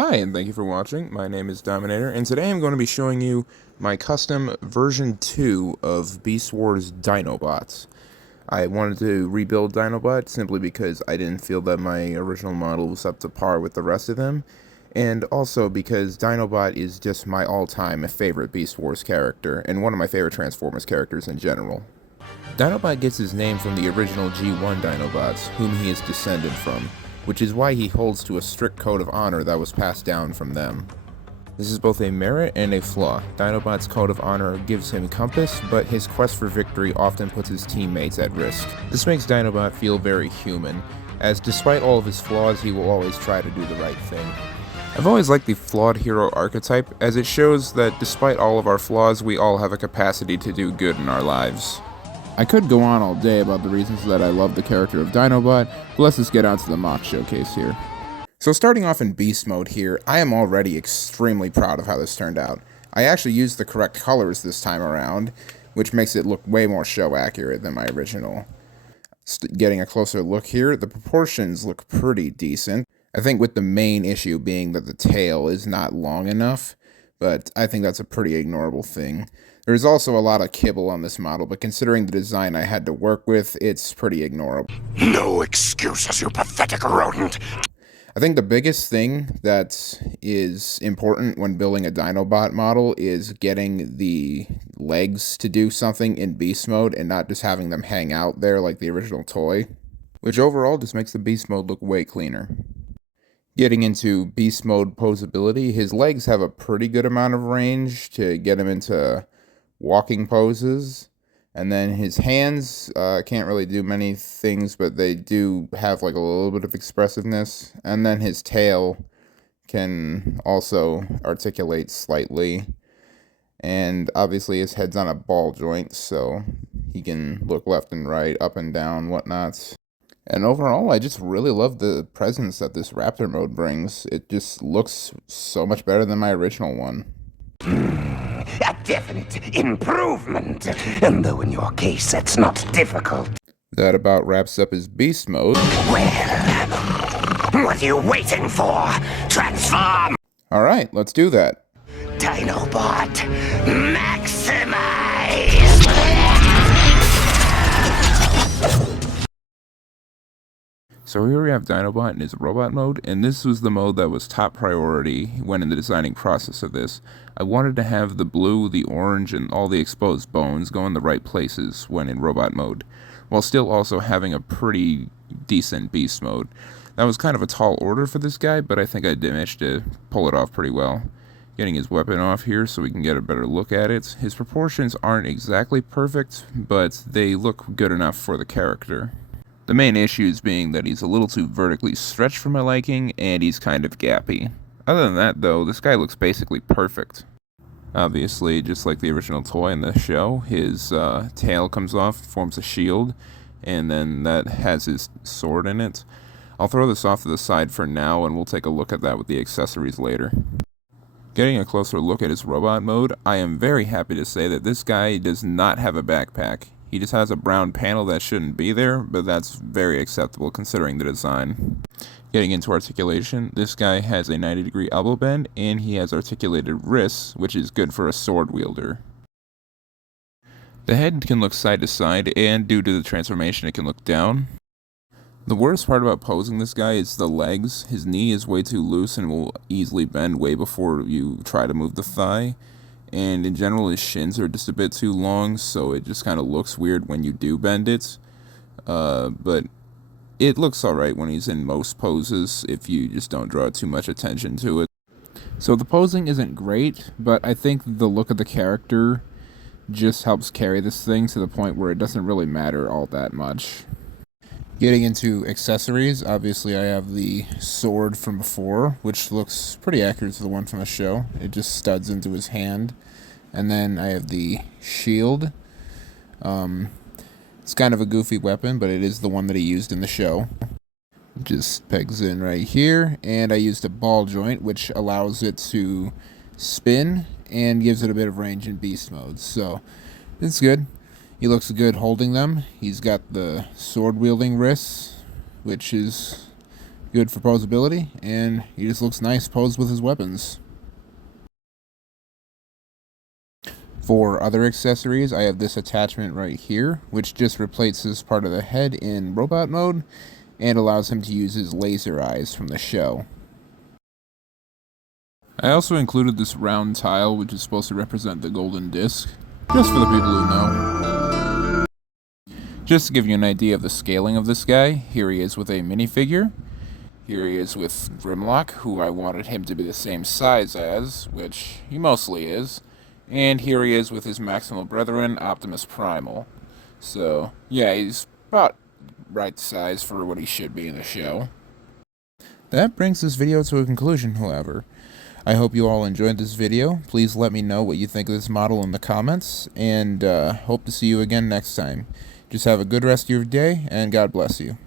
Hi, and thank you for watching. My name is Dominator, and today I'm going to be showing you my custom version 2 of Beast Wars Dinobot. I wanted to rebuild Dinobot simply because I didn't feel that my original model was up to par with the rest of them, and also because Dinobot is just my all-time favorite Beast Wars character, and one of my favorite Transformers characters in general. Dinobot gets his name from the original G1 Dinobots, whom he is descended from, which is why he holds to a strict code of honor that was passed down from them. This is both a merit and a flaw. Dinobot's code of honor gives him compass, but his quest for victory often puts his teammates at risk. This makes Dinobot feel very human, as despite all of his flaws, he will always try to do the right thing. I've always liked the flawed hero archetype, as it shows that despite all of our flaws, we all have a capacity to do good in our lives. I could go on all day about the reasons that I love the character of Dinobot, but let's just get on to the mock showcase here. So starting off in Beast Mode here, I am already extremely proud of how this turned out. I actually used the correct colors this time around, which makes it look way more show accurate than my original. Getting a closer look here, the proportions look pretty decent. I think with the main issue being that the tail is not long enough, but I think that's a pretty ignorable thing. There's also a lot of kibble on this model, but considering the design I had to work with, it's pretty ignorable. No excuses, you pathetic rodent! I think the biggest thing that is important when building a Dinobot model is getting the legs to do something in beast mode and not just having them hang out there like the original toy, which overall just makes the beast mode look way cleaner. Getting into beast mode posability, his legs have a pretty good amount of range to get him into walking poses, and then his hands can't really do many things, but they do have like a little bit of expressiveness, and then his tail can also articulate slightly, and obviously his head's on a ball joint, so he can look left and right, up and down, whatnot. And overall, I just really love the presence that this Raptor mode brings. It just looks so much better than my original one. A definite improvement, and though in your case that's not difficult. That about wraps up his beast mode. Well, what are you waiting for? Transform! Alright, let's do that. Dinobot, maximize! So here we have Dinobot in his robot mode, and this was the mode that was top priority when in the designing process of this. I wanted to have the blue, the orange, and all the exposed bones go in the right places when in robot mode, while still also having a pretty decent beast mode. That was kind of a tall order for this guy, but I think I managed to pull it off pretty well. Getting his weapon off here so we can get a better look at it. His proportions aren't exactly perfect, but they look good enough for the character. The main issues being that he's a little too vertically stretched for my liking, and he's kind of gappy. Other than that, though, this guy looks basically perfect. Obviously, just like the original toy in the show, his tail comes off, forms a shield, and then that has his sword in it. I'll throw this off to the side for now, and we'll take a look at that with the accessories later. Getting a closer look at his robot mode, I am very happy to say that this guy does not have a backpack. He just has a brown panel that shouldn't be there, but that's very acceptable considering the design. Getting into articulation, this guy has a 90-degree elbow bend, and he has articulated wrists, which is good for a sword wielder. The head can look side to side, and due to the transformation it can look down. The worst part about posing this guy is the legs. His knee is way too loose and will easily bend way before you try to move the thigh. And in general, his shins are just a bit too long, so it just kind of looks weird when you do bend it. But it looks alright when he's in most poses, if you just don't draw too much attention to it. So the posing isn't great, but I think the look of the character just helps carry this thing to the point where it doesn't really matter all that much. Getting into accessories, obviously I have the sword from before, which looks pretty accurate to the one from the show. It just studs into his hand. And then I have the shield. It's kind of a goofy weapon, but it is the one that he used in the show. Just pegs in right here, and I used a ball joint, which allows it to spin and gives it a bit of range in beast mode. So it's good. He looks good holding them. He's got the sword-wielding wrists, which is Good for posability, and he just looks nice posed with his weapons. For other accessories, I have this attachment right here, which just replaces part of the head in robot mode, and allows him to use his laser eyes from the show. I also included this round tile, which is supposed to represent the golden disc, just for the people who know. Just to give you an idea of the scaling of this guy, here he is with a minifigure. Here he is with Grimlock, who I wanted him to be the same size as, which he mostly is. And here he is with his Maximal Brethren, Optimus Primal. So, yeah, he's about right size for what he should be in the show. That brings this video to a conclusion, however. I hope you all enjoyed this video. Please let me know what you think of this model in the comments, and hope to see you again next time. Just have a good rest of your day, and God bless you.